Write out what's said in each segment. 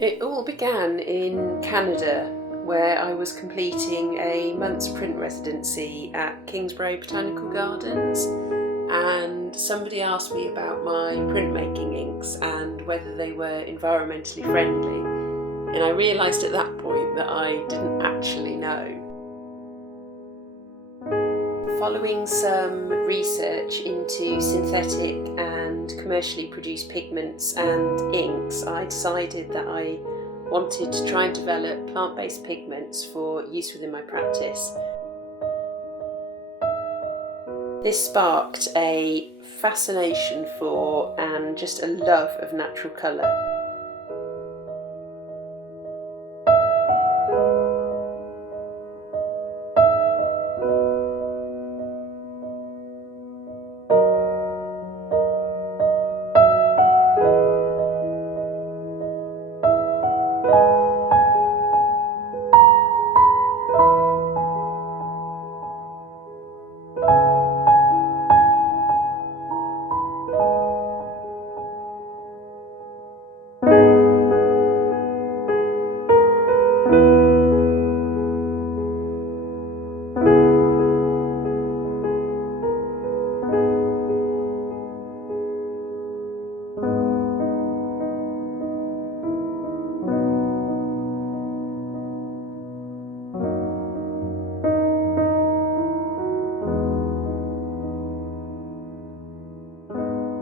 It all began in Canada, where I was completing a month's print residency at Kingsbury Botanical Gardens, and somebody asked me about my printmaking inks and whether they were environmentally friendly, and I realised at that point that I didn't actually know. Following some research into synthetic and commercially produced pigments and inks, I decided that I wanted to try and develop plant-based pigments for use within my practice. This sparked a fascination for and just a love of natural colour.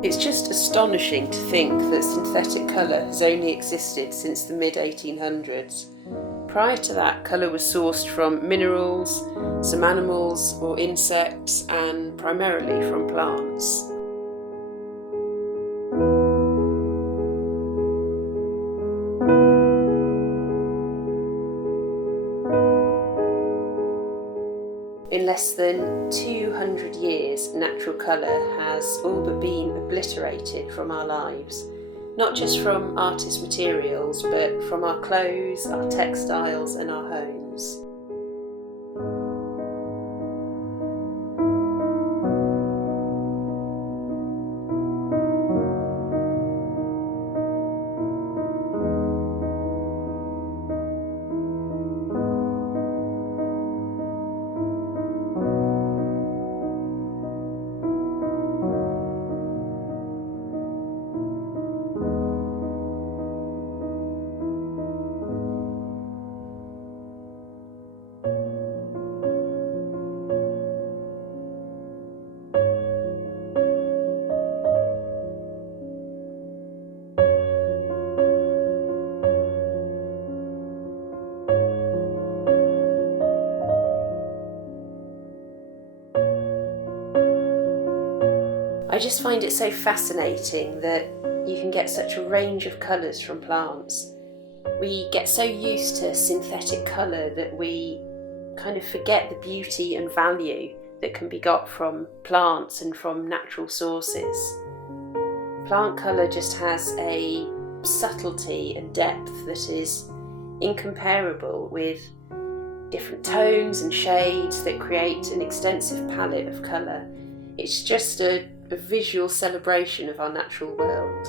It's just astonishing to think that synthetic colour has only existed since the mid-1800s. Prior to that, colour was sourced from minerals, some animals or insects, and primarily from plants. In less than 200 years, natural colour has all but been obliterated from our lives, not just from artist materials, but from our clothes, our textiles and our homes. I just find it so fascinating that you can get such a range of colours from plants. We get so used to synthetic colour that we kind of forget the beauty and value that can be got from plants and from natural sources. Plant colour just has a subtlety and depth that is incomparable, with different tones and shades that create an extensive palette of colour. It's just a visual celebration of our natural world.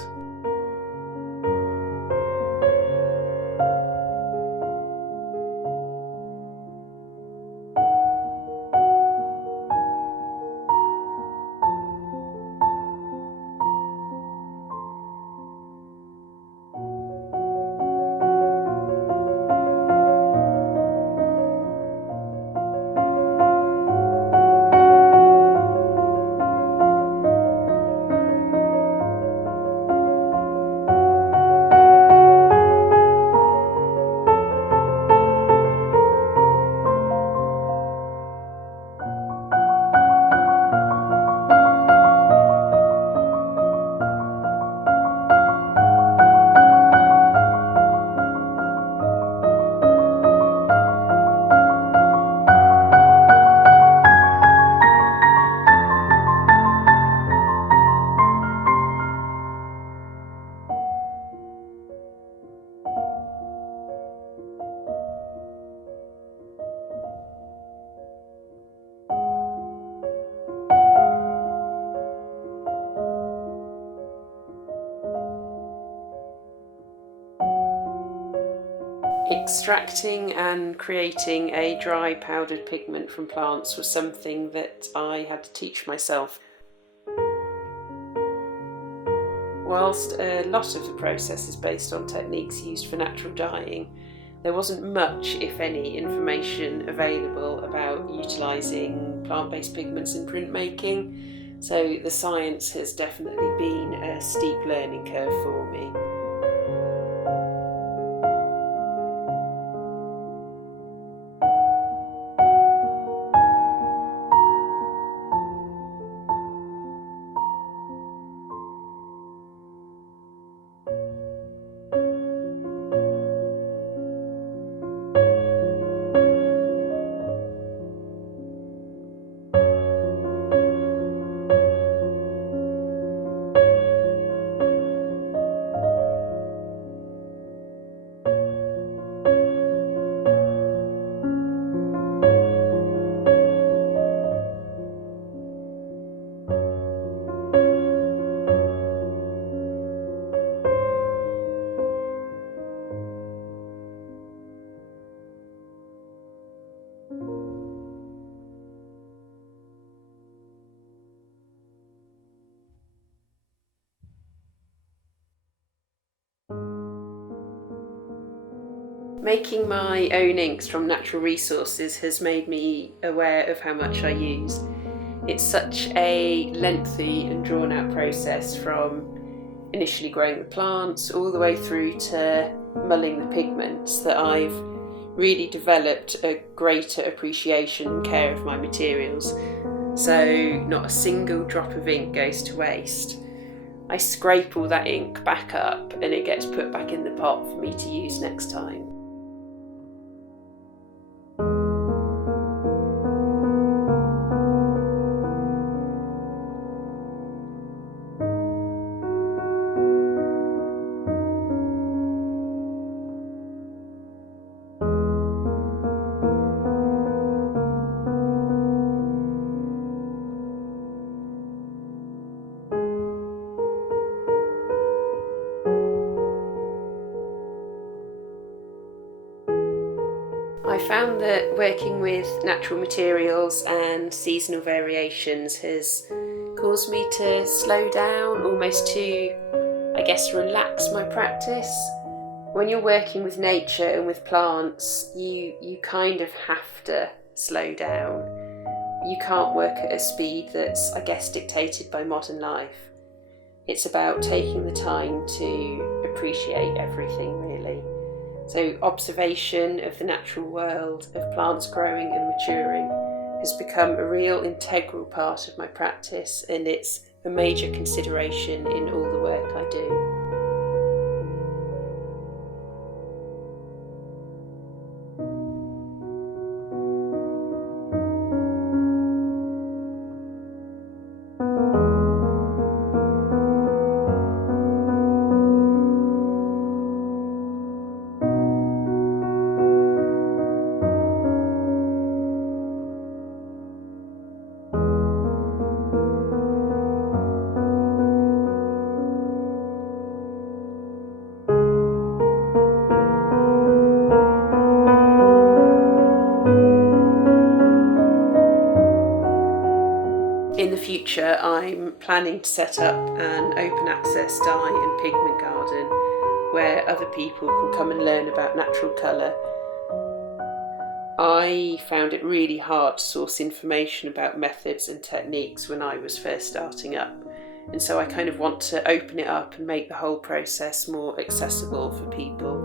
Extracting and creating a dry powdered pigment from plants was something that I had to teach myself. Whilst a lot of the process is based on techniques used for natural dyeing, there wasn't much, if any, information available about utilising plant-based pigments in printmaking, so the science has definitely been a steep learning curve for me. Making my own inks from natural resources has made me aware of how much I use. It's such a lengthy and drawn out process, from initially growing the plants all the way through to mulling the pigments, that I've really developed a greater appreciation and care of my materials. So not a single drop of ink goes to waste. I scrape all that ink back up and it gets put back in the pot for me to use next time. I found that working with natural materials and seasonal variations has caused me to slow down, almost to, relax my practice. When you're working with nature and with plants, you kind of have to slow down. You can't work at a speed that's, dictated by modern life. It's about taking the time to appreciate everything, really. So observation of the natural world, of plants growing and maturing, has become a real integral part of my practice, and it's a major consideration in all the work I do. In the future, I'm planning to set up an open access dye and pigment garden where other people can come and learn about natural colour. I found it really hard to source information about methods and techniques when I was first starting up, and so I kind of want to open it up and make the whole process more accessible for people.